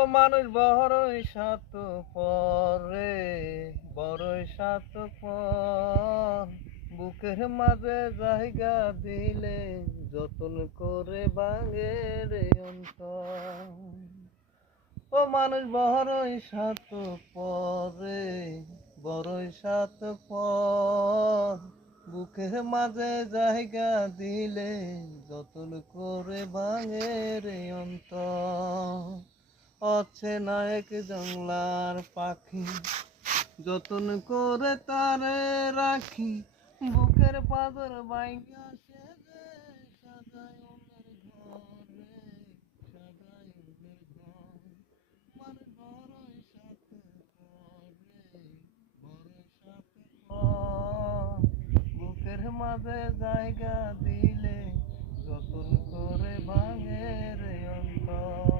ও মানুষ বড়ই স্বার্থপর রে, বড়ই স্বার্থপর। বুকের মাঝে জায়গা দিলে যতন করে ভাঙে রে অন্তর। ও মানুষ বড়ই স্বার্থপর রে, বড়ই স্বার্থপর। বুকের মাঝে জায়গা দিলে যতন করে ভাঙে রে অন্তর। অচেনা এক জংলার পাখি, যতন করে তারে রাখি। বুকের পাথর বাইঙ্গা সে যে সাজায় অন্যের ঘর রে, সাজায় অন্যের ঘর। মানে বড়ই স্বার্থপর রে, বড়ই স্বার্থপর। বুকের মাঝে জায়গা দিলে যতন করে ভাঙে রে অন্তর।